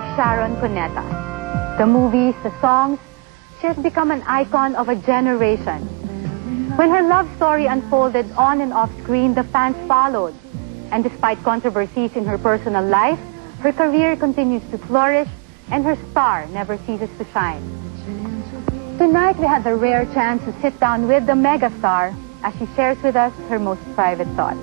beautiful Sharon Cuneta. The movies, the songs, she has become an icon of a generation. When her love story unfolded on and off screen, the fans followed. And despite controversies in her personal life, her career continues to flourish and her star never ceases to shine. Tonight, we had the rare chance to sit down with the megastar as she shares with us her most private thoughts.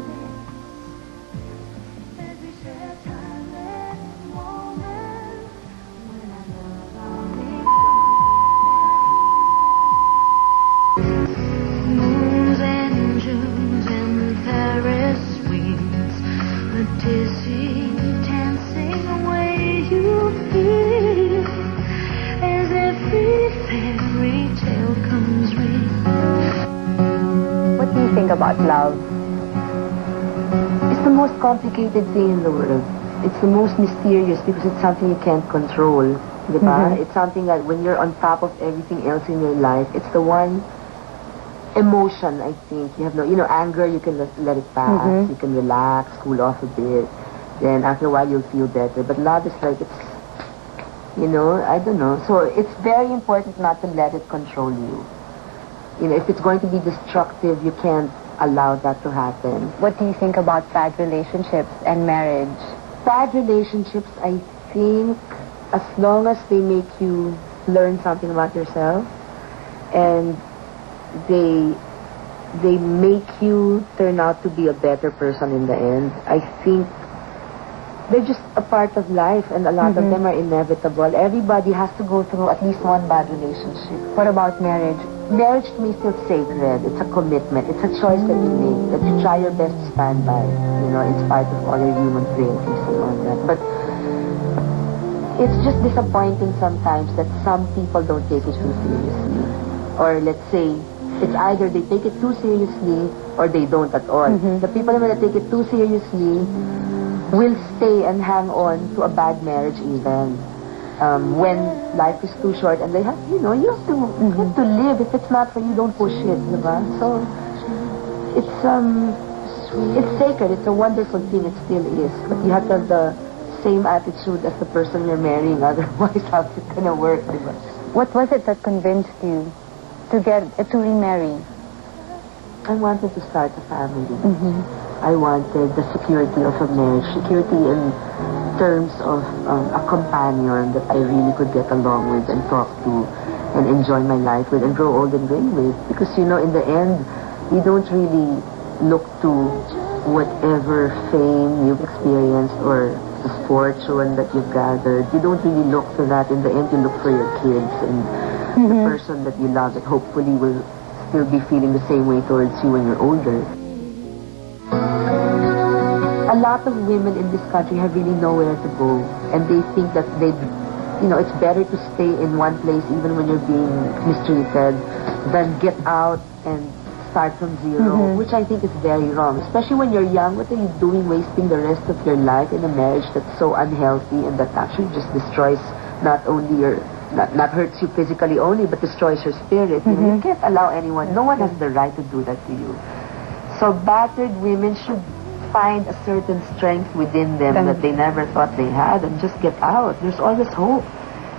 About love? It's the most complicated thing in the world. It's the most mysterious because it's something you can't control. It's something that when you're on top of everything else in your life, it's the one emotion, I think. You have no, anger, you can let it pass. You can relax, cool off a bit. Then after a while, you'll feel better. But love is like, it's, I don't know. So it's very important not to let it control you. If it's going to be destructive, you can't allow that to happen. What do you think about bad relationships and marriage? Bad relationships, I think, as long as they make you learn something about yourself and they make you turn out to be a better person in the end, I think they're just a part of life, and a lot of them are inevitable. Everybody has to go through at least one bad relationship. What about marriage? Marriage to me is still sacred. It's a commitment. It's a choice that you make, that you try your best to stand by, in spite of all your human frailties and all that. But it's just disappointing sometimes that some people don't take it too seriously. Or let's say, it's either they take it too seriously or they don't at all. The people that take it too seriously will stay and hang on to a bad marriage even. When life is too short and they have, you have to live. If it's not for you, don't push it, So it's sacred. It's a wonderful thing. It still is. But you have to have the same attitude as the person you're marrying. Otherwise, how's it gonna work, What was it that convinced you to remarry? I wanted to start a family. I wanted the security of a marriage, security in terms of a companion that I really could get along with and talk to and enjoy my life with and grow old and gray with. Because, in the end, you don't really look to whatever fame you've experienced or the fortune that you've gathered. You don't really look to that. In the end, you look for your kids and the person that you love that hopefully will still be feeling the same way towards you when you're older. A lot of women in this country have really nowhere to go, and they think that it's better to stay in one place even when you're being mistreated than get out and start from zero, which I think is very wrong. Especially when you're young, what are you doing wasting the rest of your life in a marriage that's so unhealthy and that actually just destroys not only not hurts you physically only, but destroys your spirit. You can't allow anyone, no one has the right to do that to you. So battered women should find a certain strength within them that they never thought they had and just get out. There's always hope.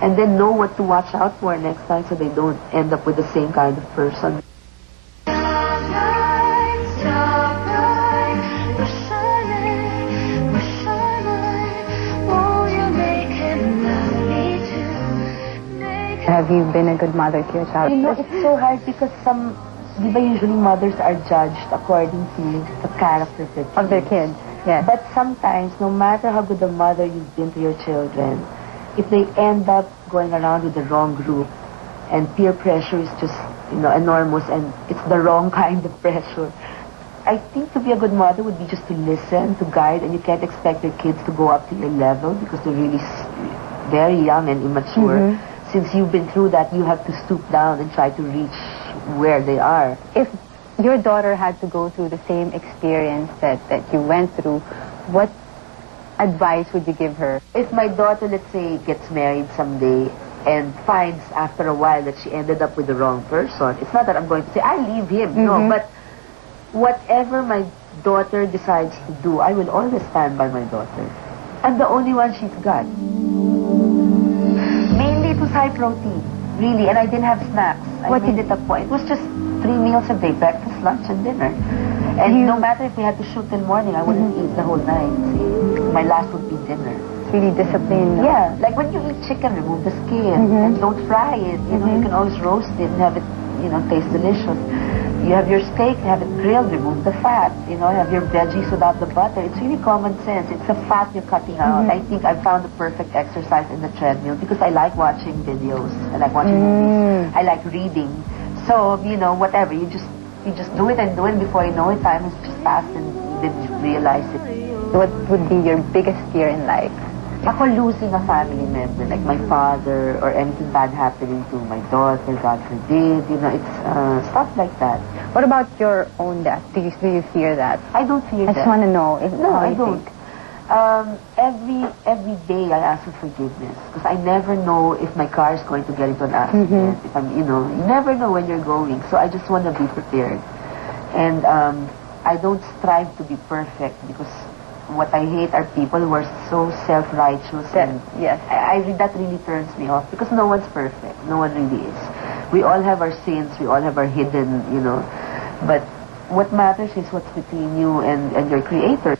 And then know what to watch out for next time so they don't end up with the same kind of person. Have you been a good mother to your child? It's so hard because usually mothers are judged according to the character of their kids. Yes. But sometimes, no matter how good a mother you've been to your children, if they end up going around with the wrong group and peer pressure is just, enormous and it's the wrong kind of pressure, I think to be a good mother would be just to listen, to guide, and you can't expect your kids to go up to your level because they're really very young and immature. Since you've been through that, you have to stoop down and try to reach where they are. If your daughter had to go through the same experience that you went through, what advice would you give her? If my daughter, let's say, gets married someday and finds after a while that she ended up with the wrong person, it's not that I'm going to say, I leave him. No, but whatever my daughter decides to do, I will always stand by my daughter. I'm the only one she's got. was high protein, really, and I didn't have snacks. I made it a point. It was just 3 meals a day, breakfast, lunch, and dinner. And no matter if we had to shoot till morning, I wouldn't eat the whole night. See, my last would be dinner. It's really disciplined. Yeah, like when you eat chicken, remove the skin and don't fry it. You know, you can always roast it and have it, you know, taste delicious. You have your steak, have it grilled, remove the fat. You know, have your veggies without the butter. It's really common sense. It's the fat you're cutting out. I think I found the perfect exercise in the treadmill because I like watching videos. I like watching movies. I like reading. So, you know, whatever, you just do it and do it. Before you know it, time has just passed and you didn't realize it. What would be your biggest fear in life? Ako losing a family member, like my father, or anything bad happening to my daughter, God forbid. You know, it's stuff like that. What about your own death? Do you fear that? I don't fear that. I just want to know. No, I don't. Every day I ask for forgiveness because I never know if my car is going to get into an accident. If I'm, you know, you never know when you're going. So I just want to be prepared. And I don't strive to be perfect because what I hate are people who are so self-righteous. Yes. That really turns me off because no one's perfect. No one really is. We all have our sins. We all have our hidden, you know. But what matters is what's between you and your Creator.